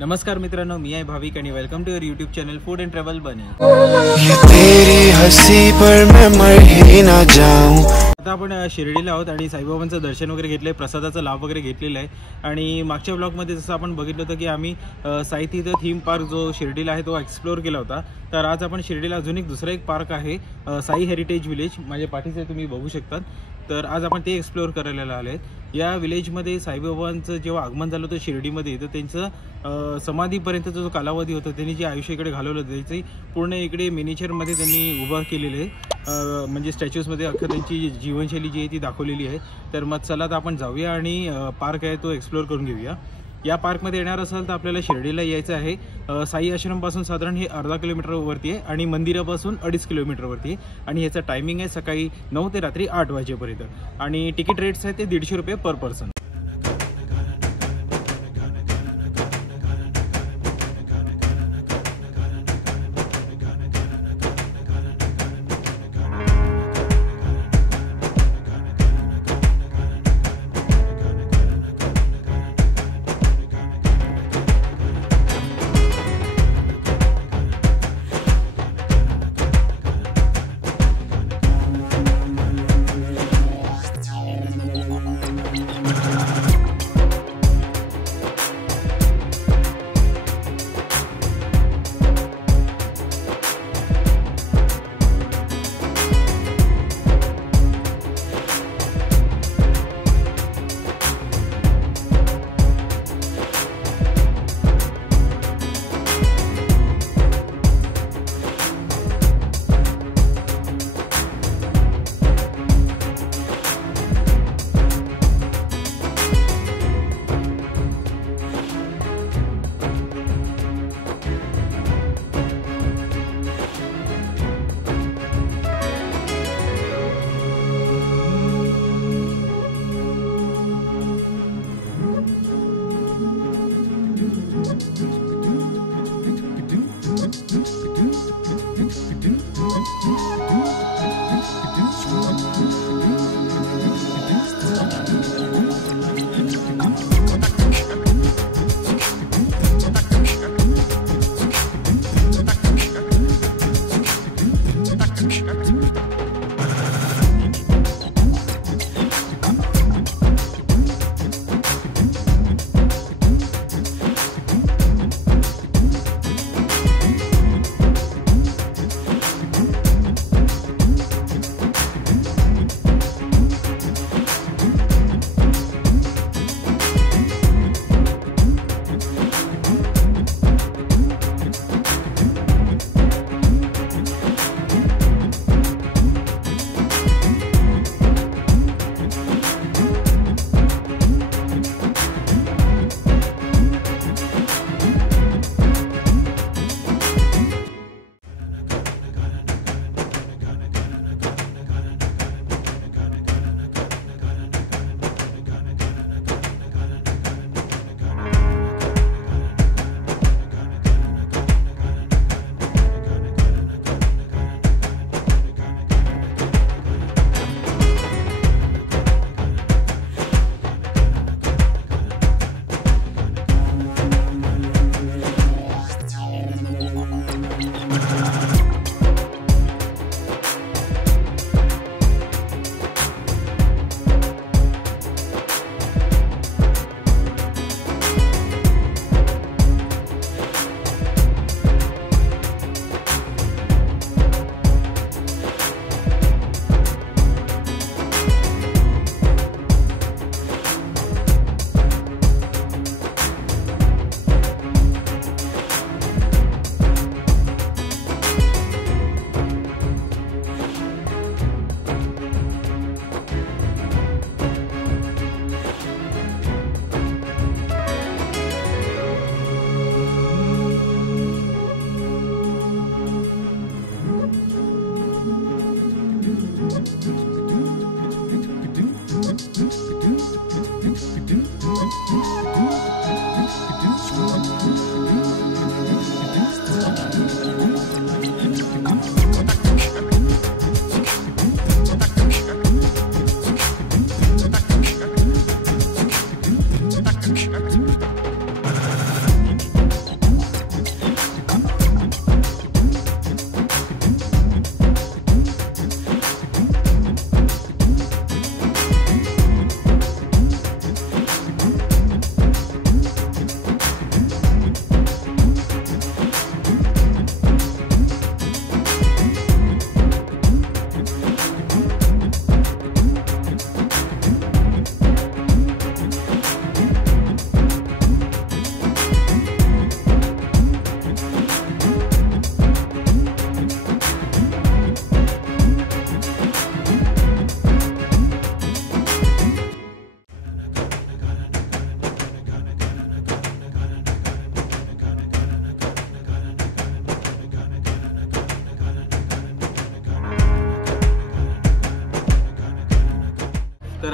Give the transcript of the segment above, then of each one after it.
नमस्कार मित्रांनो, मी आहे भाविक आणि welcome to your YouTube channel food and travel bunny. आता आपण शिर्डीला आहोत आणि साईबाबांचं दर्शन वगैरे घेतलंय, प्रसादाचा लाभ वगैरे घेतलेला आहे। आणि मागच्या ब्लॉगमध्ये जसं आपण बघितलं होतं की आम्ही साईतीर्थ थीम पार्क जो शिर्डीला आहे तो एक्सप्लोअर केला होता। तर आज आपण शिर्डीला अजून एक दुसरा एक पार्क आहे, साई हेरिटेज विलेज, माझ्या पाठीचे तुम्ही बघू शकता। तर आज आपण ते एक्सप्लोअर करायला आले आहेत। या विलेजमध्ये साईबाबांचं जेव्हा आगमन झालं होतं शिर्डीमध्ये, तर त्यांचं समाधीपर्यंतचा जो कालावधी होता, त्यांनी जे आयुष्य इकडे घालवलं त्याची पूर्ण इकडे मिनिचरमध्ये त्यांनी उभं केलेलं आहे, म्हणजे स्टॅच्यूजमध्ये अख्खं त्यांची जीवनशैली जी आहे ती दाखवलेली आहे। तर मग चला तर आपण जाऊया आणि पार्क आहे तो एक्सप्लोअर करून घेऊया। या पार्कमध्ये येणार असाल तर आपल्याला शिर्डीला यायचं आहे। साई आश्रमपासून साधारण हे अर्धा किलोमीटरवरती आहे आणि मंदिरापासून 2.5 किलोमीटरवरती आहे। आणि ह्याचा टायमिंग आहे सकाळी 9 ते रात्री 8 वाजेपर्यंत आणि तिकीट रेट्स आहे ते 150 रुपये पर पर्सन।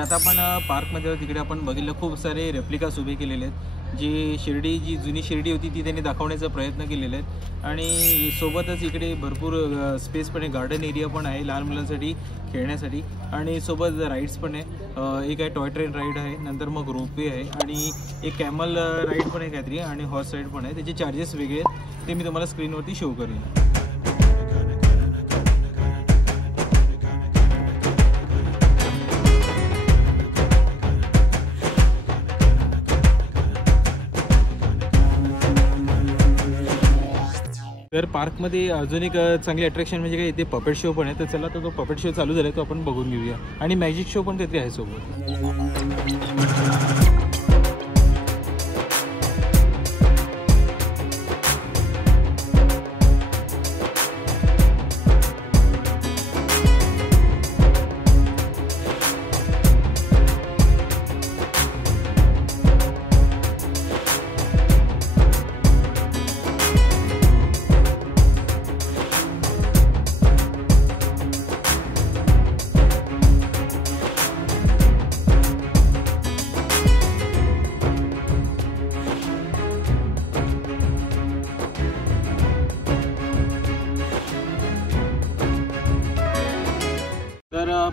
आता आपण पार्कमध्ये तिकडे आपण बघितलं खूप सारे रेप्लिकास उभे केलेले आहेत, जी शिर्डी जी जुनी शिर्डी होती ती त्यांनी दाखवण्याचा प्रयत्न केलेले आहेत. आणि सोबतच इकडे भरपूर स्पेस पण आहे, गार्डन एरिया पण आहे लहान मुलांसाठी खेळण्यासाठी, आणि सोबत राईड्स पण आहे. एक आहे टॉय ट्रेन राईड आहे, नंतर मग रोपवे आहे, आणि एक कॅमल राईड पण आहे काहीतरी, आणि हॉर्स राईड पण आहे. त्याचे चार्जेस वेगळे आहेत, ते मी तुम्हाला स्क्रीनवरती शो करेन. तर पार्कमध्ये अजून एक चांगली अट्रॅक्शन म्हणजे काय, इथे पपेट शो पण आहे. तर चला तर तो पपेट शो चालू झाला तो आपण बघून घेऊया, आणि मॅजिक शो पण काहीतरी आहे सोबत.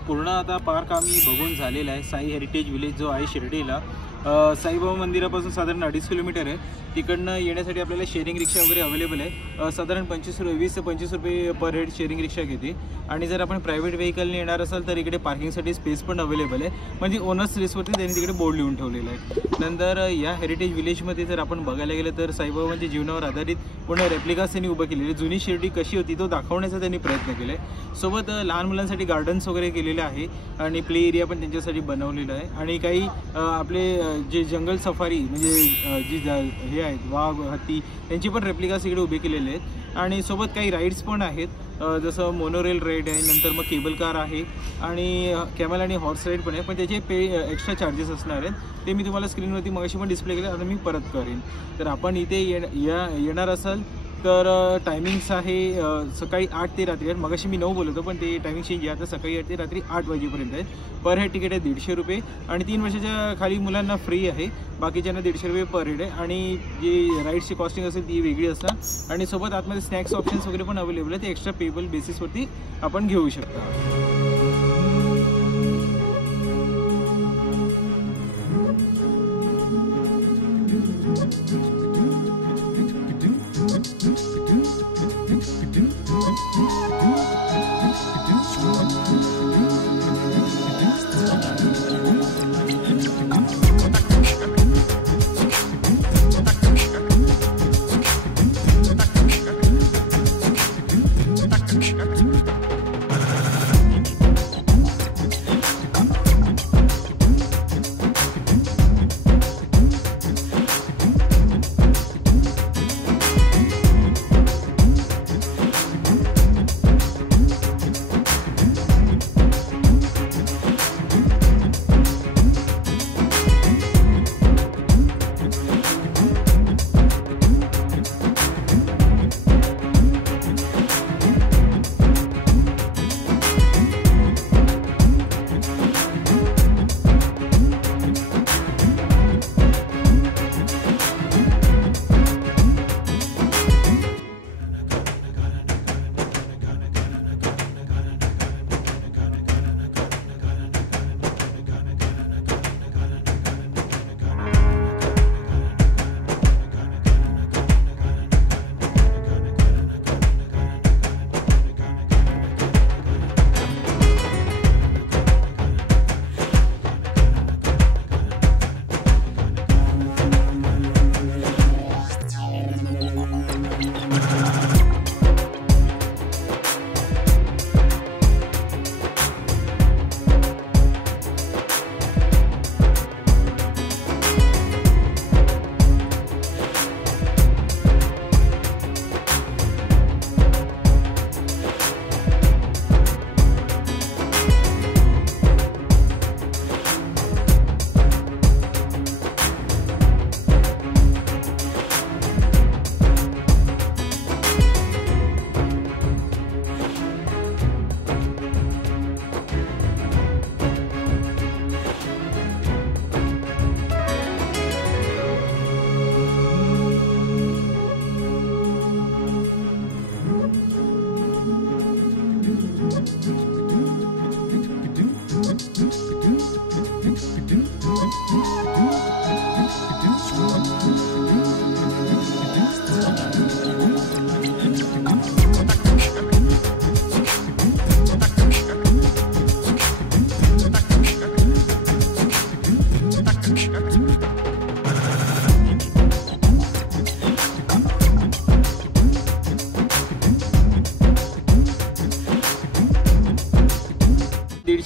पूर्ण आता पार्क आम्ही बघून झालेला आहे. साई हेरिटेज विलेज जो आहे शिर्डीला, साईबाबा मंदिरापासून साधारण 2.5 किलोमीटर आहे. तिकडनं येण्यासाठी आपल्याला शेअरिंग रिक्षा वगैरे अवेलेबल आहे. साधारण 20 ते 25 रुपये पर हेड शेअरिंग रिक्षा घेते. आणि जर आपण प्रायव्हेट व्हेकलने येणार असाल तर इकडे पार्किंगसाठी स्पेस पण अवेलेबल आहे, म्हणजे ओनर्स लिस्टवरती त्यांनी तिकडे बोर्ड लिहून ठेवलेला आहे. नंतर या हेरिटेज विलेजमध्ये जर आपण बघायला गेलं तर साईबाबांच्या जीवनावर आधारित पूर्ण रेप्लिकास त्यांनी उभं केलेले. जुनी शिर्डी कशी होती तो दाखवण्याचा त्यांनी प्रयत्न केला आहे. सोबत लहान मुलांसाठी गार्डन्स वगैरे केलेले आहे, आणि प्ले एरिया पण त्यांच्यासाठी बनवलेला आहे. आणि काही आपले जे जंगल सफारी म्हणजे जी हे आहेत वाघ हत्ती त्यांची पण रेप्लिकास इकडे उभे केलेले आहेत. आणि सोबत काही राईड्स पण आहेत, जसं मोनोरेल राईड आहे, नंतर मग केबल कार आहे, आणि कॅमल आणि हॉर्स राईड पण आहे. पण त्याचे एक्स्ट्रा चार्जेस असणार आहेत, ते मी तुम्हाला स्क्रीनवरती मगाशी पण डिस्प्ले केले, आता मी परत करेन. तर आपण इथे येणार असाल तर टायमिंग्स आहे सकाळी 8 ते रात्री 8. मगाशी मी 9 बोलत होतो, पण ते टायमिंग चेंज आहे, आता सकाळी 8 ते रात्री 8 वाजेपर्यंत आहेत. पर हेड तिकीट आहे 150 रुपये, आणि 3 वर्षाच्या खाली मुलांना फ्री आहे, बाकीच्यांना 150 रुपये पर हेड आहे. आणि जी राईड्सची कॉस्टिंग असेल ती वेगळी असणार, आणि सोबत आतमध्ये स्नॅक्स ऑप्शन्स वगैरे पण अवेलेबल आहेत, ते एक्स्ट्रा पेबल बेसिसवरती आपण घेऊ शकता.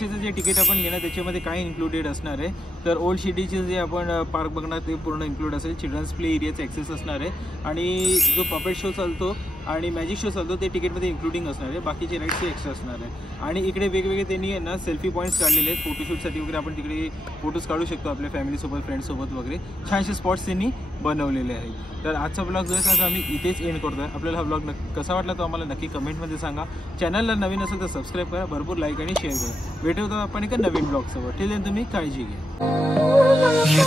वर्षाचं जे तिकीट आपण घेणार त्याच्यामध्ये काय इन्क्लुडेड असणार आहे, तर ओल्ड सिटीचे जे आपण पार्क बघणार ते पूर्ण इन्क्लूड असेल. चिल्ड्रन्स प्ले एरियाचा ॲक्सेस असणार आहे आणि जो पपेट शो चालतो आणि मॅजिक शो चालतो ते तिकीटमध्ये इन्क्लुडिंग असणार आहे. बाकीचे राईड्सचे एक्स्ट्रा असणार आहे. आणि इकडे वेगवेगळे त्यांनी ना सेल्फी पॉईंट्स काढलेले आहेत फोटोशूटसाठी वगैरे. आपण तिकडे फोटोज काढू शकतो आपल्या फॅमिलीसोबत, फ्रेंड्ससोबत वगैरे. छानसे स्पॉट्स त्यांनी बनवलेले आहेत. तर आजचा ब्लॉग जो आहे आम्ही इथेच एंड करतो आहे. आपल्याला हा ब्लॉग कसा वाटला तो आम्हाला नक्की कमेंटमध्ये सांगा. चॅनलला नवीन असेल तर सबस्क्राईब करा, भरपूर लाईक आणि शेअर करा. भेटू आपण एका नवीन ब्लॉगसोबत. ठीक आहे, तुम्ही काळजी घ्या.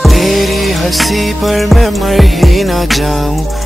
तेरी हंसी पर मैं मर ही ना जाऊं.